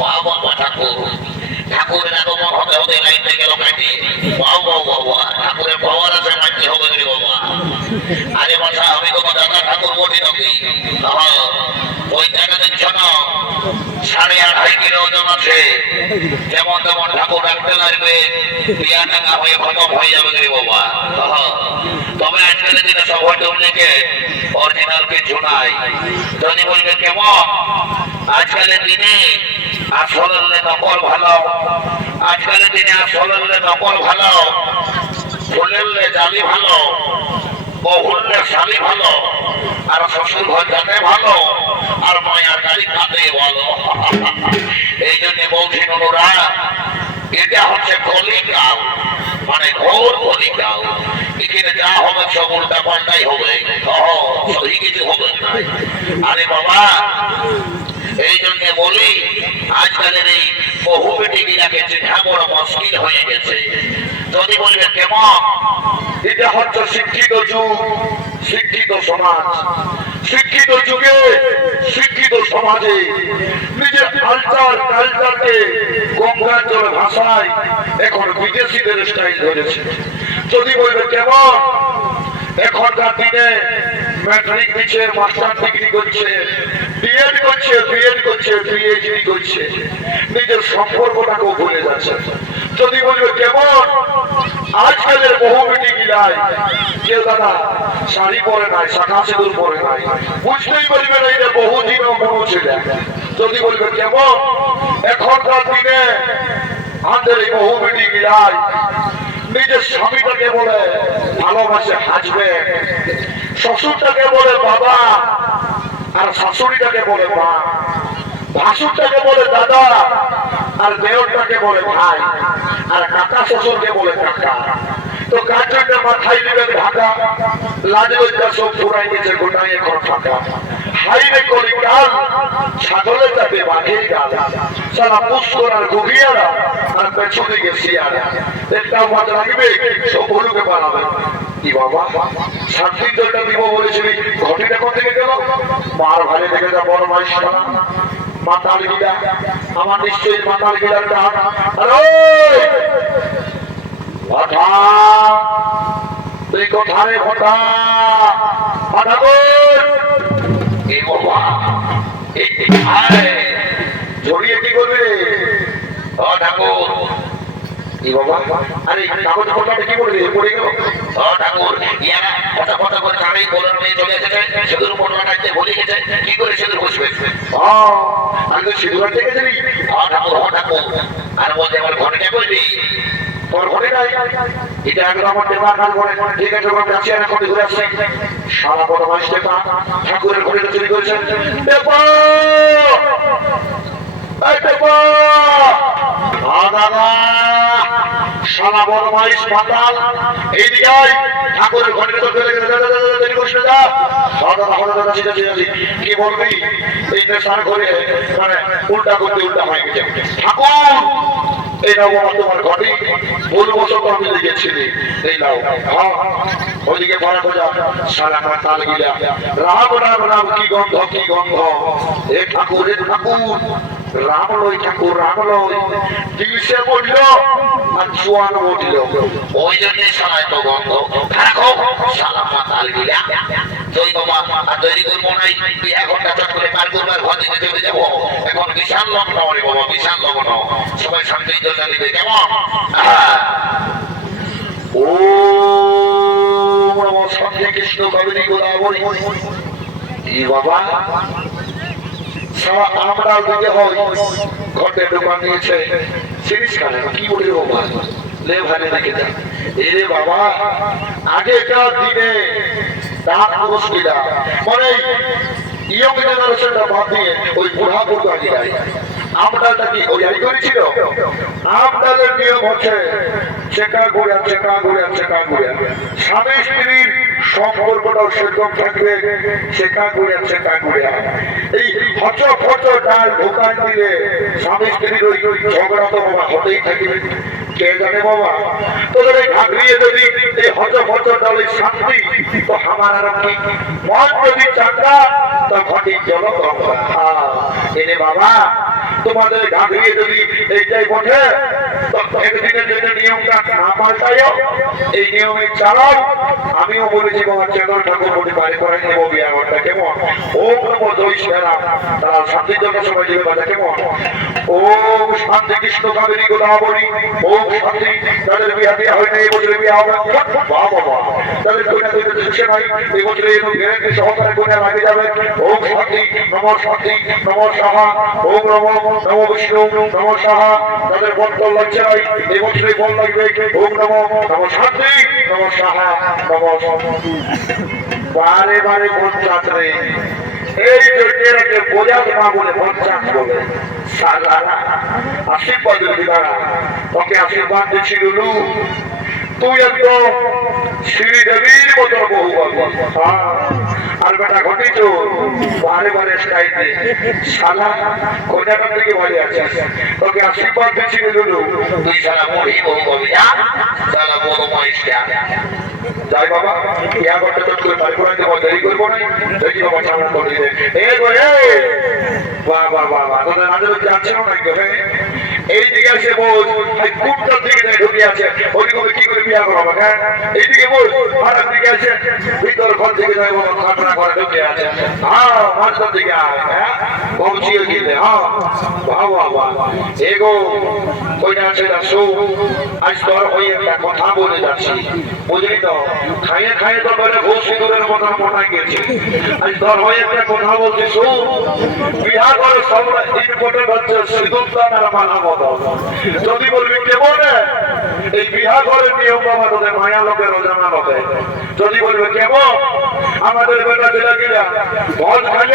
বাবা ঠাকুর ঠাকুরের আগমন হতে হতে লাইনটা গেল কাটে। বাবা বাবা ঠাকুরের পাওয়ার আছে মানতে হবে রে বাবা। আরে বাসা আমি তোমার দাদা ঠাকুর বলি নাকি? ওই টাকা দিচ্ছ না, 2.5 কিলো ওজন আছে। যেমন তেমন ঠাকুর রাখতে লাগবে, বিয়া টাকা হয়ে খতম হয়ে যাবে রে বাবা। তবে আজকালের দিনে সব হয়তো অরিজিনাল কিছু নাই। যদি বলবে কেমন আজকালের দিনে আসলে নকল ভালো, আজকালের দিনে আসলে নকল ভালো, ফুলের জালি ভালো, বহুলের শালি ভালো, আর শ্বশুর ঘর যাতে ভালো, আর মায়ার গাড়ি খাতে ভালো। এই জন্য বলছি নোরা, এটা হচ্ছে কলিকাল, মানে ঘোর কলিকাল। এখানে যা হবে সব উল্টা পাল্টাই হবে, সহি কিছু হবে না। আরে বাবা এই জন্য বলি আজকালের এই বহু বেটি গিলাকে চেনা বড় মুশকিল হয়ে গেছে। যদি বলবে কেমন, এটা হচ্ছে শিক্ষিত যুগ, শিক্ষিত সমাজ। শিক্ষিত যুগে শিক্ষিত সমাজে নিজের কালচারকে গঙ্গার জল ভাষায় এখন বিদেশিদের স্টাইল ধরেছে। যদি বলবে কেমন, এখনকার দিনে ম্যাট্রিক দিচ্ছে, মাস্টার ডিগ্রি করছে, বিএড করছে, বিএড করছে, পিএইচডি করছে, নিজের সম্পর্কটাকেও ভুলে যাচ্ছে। যদি বলবে কেমন, আজকালের বহু বেটি গিলায় কেউ দাদা শাড়ি পরে নাই, শাখা সিঁদুর পরে নাই, বুঝতেই বলবে না এটা বহুদিনও মনে ছিল। যদি বলবে কেমন, এখনকার দিনে আমাদের এই বহু বেটি গিলায় নিজের স্বামীটাকে বলে ভালোবাসে হাজবেন্ড, শ্বশুরটাকে বলে বাবা, আর শাশুড়িটাকে বলে মা, ভাসুরটাকে বলে দাদা, আর দেওরটাকে বলে ভাই, আর কাকা শ্বশুরকে বলে কাকা। তো কার জন্য মাথায় দিবেন ঢাকা, লাজ লজ্জা সব ফুরাই গেছে, গোটাই এখন ফাঁকা। হাইরে কলিকাল, ছাগলের যাবে বাঘের গাল, সারা পুষ্কর আর গভীরা, আর পেছন দিকে শিয়ারা। একটাও মজা লাগবে, সব হলুকে বানাবে। কি বাবা শান্তির জলটা দিব বলেছিলি, ঘটিটা কোথা থেকে গেল? মার ভালে দেখে যা বড় মাইশটা মাতাল গিলা, আমার নিশ্চয়ই মাতাল গিলার ডাক। ঘটা তুই কোথায় ঘটা? ঝরিয়ে কি করবে ঠাকুর? কি বাবা, আরে কাগজ ফোটাটা কি করবে? পড়ে গেল ঠাকুর। ইয়ারা কথা কথা করে কানেই বলার মেয়ে চলে এসেছে, সিঁদুর ফোটাটাতে ভুলে গেছে, কি করে সিঁদুর বসবে? আমি তো সিঁদুর দেখেছিলি ঠাকুর। ঠাকুর আর বলতে আমার ঘটনা করবি, তোর ঘটে নাই, এটা একদম আমার দেবা কাল করে। ঠিক আছে ওখানে যাচ্ছি, আর এখন ঘুরে আসছে সারা বড় মাস দেবা ঠাকুরের ঘটনা চুরি করেছেন। দেবা সারা বড় মাইস মাতাল এইদিকে ঠাকুরের ঘরে কি বলবি? এই নেশার ঘরে মানে উল্টা করতে উল্টা হয়ে গেছে। ঠাকুর এই নাও তোমার ঘরে ভুলবশত আমি লিখেছিলি, এই নাও। ওইদিকে পড়া খোঁজা সারা মাতাল গিলা, রাম রাম রাম কি গন্ধ, কি গন্ধ। এ ঠাকুর, এ ঠাকুর, রাম লই ঠাকুর, রাম লই। দিশে বলল আর জোয়ান বলল, ওই জন্যে সারায় তো গন্ধ। থাকো সালা মাতাল গিলা, জয় বাবা আর তৈরি করবো নাই। 1 ঘন্টা চট করে পার করবার ঘর দিকে চলে যাবো। এখন বিশাল লগ্ন রে বাবা, বিশাল লগ্ন। সবাই শান্তি জন্য দিবে কেমন? ও সন্ধে কৃষ্ণ কবিনী গোদাবরী। কি বাবা আমরা দিতে হয় ঘটের দোকান নিয়েছে, সিরিজ খানে কি বলি বাবা, লে ভালে দেখে যা। এরে বাবা আগেকার দিনে দাঁত মুশকিলা, মানে ইয়ং জেনারেশনটা বাদ দিয়ে ওই বুড়া বুড়া গিয়ে আমরাটা কি ওই করেছিল। আপনাদের নিয়ম হচ্ছে চেকা ঘুরে, চেকা ঘুরে, চেকা ঘুরে। স্বামী স্ত্রীর সম্পর্কটাও সেরকম থাকবে, চেকা ঘুরে, চেকা ঘুরে। এই হচ ফচ ডাল ঢোকান দিলে স্বামী স্ত্রীর ওই ঝগড়া তো বাবা হতেই থাকবে। কে জানে বাবা, তোদের এই ঘাগড়িয়ে যদি এই হচ ফচ ডালের শান্তি, তো আমার আর কি মন যদি চাঙ্গা, তো ঘটি জল গঙ্গা। এনে বাবা তোমাদের ঘাগড়িয়ে যদি এইটাই বটে একদিনের জন্য নিয়মটা না পাল্টাইও, এই নিয়মে চালাও। আমিও বলেছি বাবা চেতন ঠাকুর বলে বাড়ি করে নেব বিয়া ঘরটা কেমন। ওম নমো দই শ্রীরাম, তারা শান্তির জন্য সবাই দিবে বাজা কেমন। ওম শান্তি কৃষ্ণ কাবেরী গোদাবরী, ওম শান্তি। তাদের বিয়া দেওয়া হয় না, এই বছরে বিয়া হবে। বাহ বাবা, তাদের কন্যা তৈরি শিখছে নাই, এই বছরে এরকম গ্যারেন্টি সহকারে কন্যা লাগে যাবে। ওম শান্তি নম সাহা, ওম নম বিষ্ণু নম সাহা। তাদের বন্তর লাগছে নাই, এই বছরে বল লাগবে। ওম নম শান্তি নম সাহা নম। বারে বারে পঞ্চায়েত রে, এই জন্যে বোঝাতে মা বলে পঞ্চায়েত বলে। আশীর্বাদ দিদারা তোকে আশীর্বাদ দিচ্ছি লুলু, তুই একদম শ্রীদেবীর মতো বহু পাবি। আর বেটা ঘটিছ বারে বারে স্টাইল দে শালা, কোনটা থেকে বাড়ি আছিস, তোকে আশীর্বাদ দিচ্ছি লুলু। তুই সারা মরি বহু পাবি, সারা বড় মহিষটা যাই বাবা, ইয়া করতে তো করে বাড়ি করে দেবো, দেরি করবো না। দেখি বাবা সামনে করে দিলে এ গো এ বাহ বাহ বাহ বাহ, তোদের রাজা যাচ্ছেও না কেউ। এইদিকে আসে বোঝ কুটটার দিকে ঢুকে আছে, ওইদিকে কি করে বিয়া করবো? হ্যাঁ এইদিকে বোঝ মাঠের দিকে আছে, ভিতর ঘর থেকে যাই বলো খাটনা ঘরে ঢুকে আছে। হ্যাঁ মাঠটার দিকে আয়, হ্যাঁ পৌঁছিয়ে গেলে। হ্যাঁ বাহ বাহ বাহ, এগো কইটা আছে দাসু, আজ তোর ওই একটা কথা বলে যাচ্ছি, বুঝলি তো? খাইয়ে খাইয়ে তো বলে ঘুষ সিঁদুরের মতো মোটা গেছে। আজ তোর ওই একটা কথা বলছি শুন, বিহা করে সব ইম্পর্টেন্ট হচ্ছে সিঁদুর দান আর মালা বদল। যদি বলবি কেমন এই বিহা ঘরের নিয়ম বাবা তোদের মায়া লোকের অজানা লোকে, যদি বলবে কেমন আমাদের বেটা ছেলেগিরা ভোজ খাইল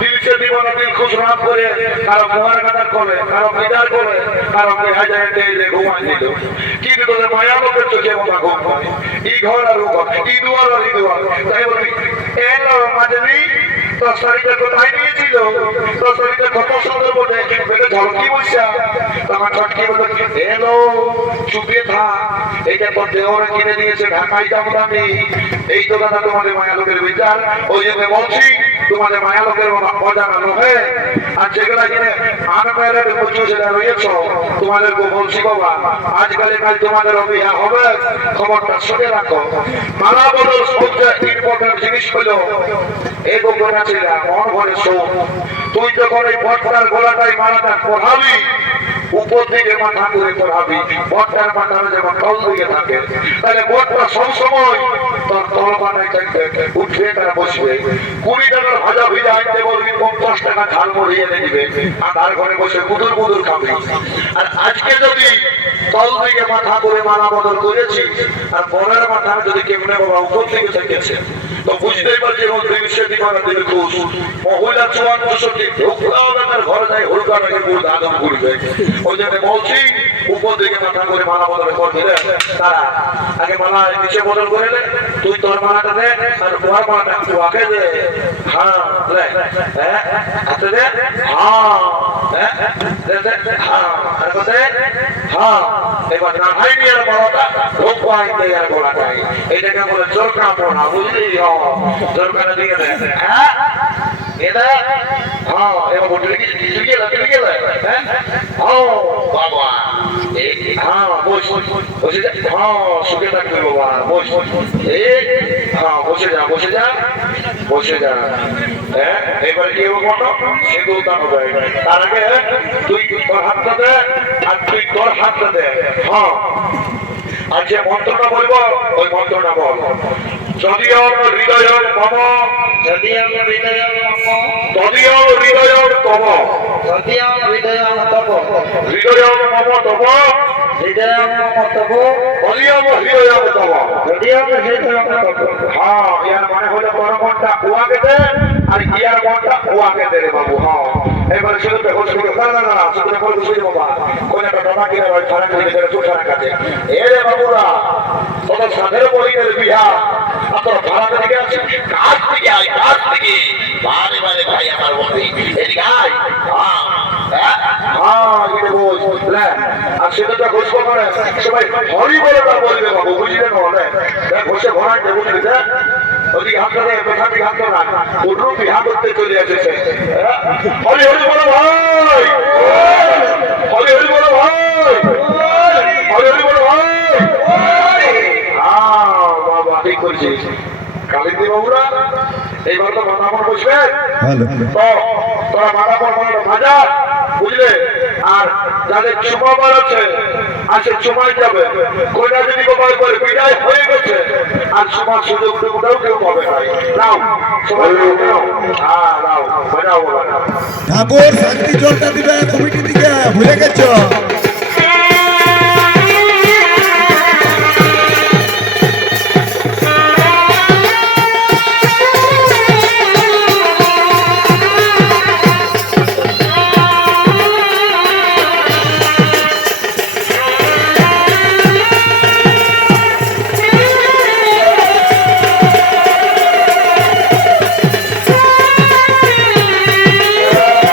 দিলছে দিব না, দিল খুশ রাত করে, কারো ঘুমার কাটার করে, কারো বিদার করে, কারো হাজার ডেলে ঘুমাই দিল। কিন্তু তোদের মায়া লোকের চোখে বাবা ঘুম হয়, ই ঘর আর ও ঘর, ই দুয়ার আর ই দুয়ার। তাই বলবি এলো মাঝে তোর শরীরটা কোথায় নিয়েছিল, তোর শরীরটা কত সুন্দর বটে, বেটা ঝলকি বসা তোমার ছটকি বলতো এলো চুপিয়ে থাক, এইটা তোর দেওয়ারে কিনে দিয়েছে ঢাকাই দাম দামি। এই তো দাদা তোমাদের মায়া লোকের বিচার, ওই জন্য বলছি তোমাদের মায়া লোকের অজানা লোকে। আর যেগুলা কিনে আনমেয়ের প্রচুর সেটা রয়েছ, তোমাদেরকে বলছি বাবা আজকালে কাল তোমাদের বিয়া হবে, খবরটা শুনে রাখো। মালা বদল সবচেয়ে ইম্পর্টেন্ট জিনিস হলো এই গোপন আছে মন ভরে শোন। তুই যখন এই বটটার গোলাটাই মালাটা পড়াবি, উপর দিকে মাথা করে পড়াবি, বটটার মাথাটা যেমন তল দিকে থাকে, তাহলে বটটা সবসময় তোর তল মাথায় থাকবে, উঠবে তারা বসবে। 20 টাকার ভাজা ভিজা আনতে বলবি, 50 টাকা ঝাল মুড়ি এনে দিবে, আর ঘরে বসে কুদুর কুদুর খাবি। আর আজকে যদি তল দিকে মাথা করে মালা বদল করেছি, আর পরের মাথা যদি কেমনে বাবা উপর দিকে থেকেছে, তো বুঝতেই পারছি এবং দিবসে দিবানা দিবি খুশ। মহিলা 54 ঢুকতে হবে তার ঘরে যাই হুড়কাটাকে পুরো আদম করবে। ওই জন্য বলছি উপর দিকে মাথা করে মালা বদল করবি রে। তারা আগে মালা নিচে বদল করে নে, তুই তোর মালাটা দে আর তোমার মালাটা একটু আগে দে। হ্যাঁ রে, হ্যাঁ হাতে দে, হ্যাঁ হ্যাঁ আর কোথায়, হ্যাঁ এবার না ভাই নিয়ে মালাটা ঢোকাই দেয় আর গোলাটাই, এটাকে বলে জোরকা পড়া, বুঝলি? জোরকাটা দিয়ে দেয়, হ্যাঁ এটা হ্যাঁ এবার বলতে তুই গেলে হ্যাঁ বাবা হ্যাঁ বস বসে যা, হ্যাঁ সুখে থাকবে বাবা বস, এই হ্যাঁ বসে যা বসে যা বসে যা। হ্যাঁ এবার কি মতো সিঁদুর দান হবে, তার আগে তুই তোর হাতটা দে আর তুই তোর হাতটা দে। হ্যাঁ আর যে মন্ত্রটা বলবো ওই মন্ত্রটা বল। যদিও হৃদয় মম, যদিও হৃদয় মম, তদিও হৃদয় তব, যদিও হৃদয় তব, হৃদয় মম তব, হৃদয় মম তব, তদিও হৃদয় তব, যদিও হৃদয় তব। হ্যাঁ ইয়ার মানে হলো তোর মনটা উয়াকে দে আর ইয়ার মনটা উয়াকে দে রে বাবু। হ্যাঁ এবারে শুধু দেখো শুধু না না না শুধু দেখো শুধু বাবা কোন একটা দাদা কিনে ভাই ছাড়া করে গেলে তুই ছাড়া কাছে এ রে বাবুরা তোর সাথের পরিবার বিহা আর তোর ভাড়া দিকে আছে কাজ থেকে আয়, কাজ থেকে বারে বারে ভাই আমার বন্ধু এদিকে আয়। হ্যাঁ হ্যাঁ এটা বুঝলে আর সেটা ঘোষণা করে সবাই হরি বলে তা বলবে বাবু, বুঝলে না? দেখ ঘষে ভরাই দেবো বুঝলে, ওদিকে হাত ধরে কোথা থেকে হাত ধরা ওটুকু বিহা করতে চলে এসেছে। হরি হরি বলো ভাই। এইবার তো মাথা আমার বসবে ভালো তো তোরা মাথা পর ভাজা বুঝলে আর যাদের চুমাবার আছে আসে চুমাই যাবে কোনটা যদি গোপাল করে বিদায় হয়ে গেছে আর সবার সুযোগ টুকুটাও কেউ পাবে নাই নাও সবাই নাও হ্যাঁ নাও বাজাও বাবা ঠাকুর শান্তি জলটা দিবে কমিটি দিকে ভুলে গেছো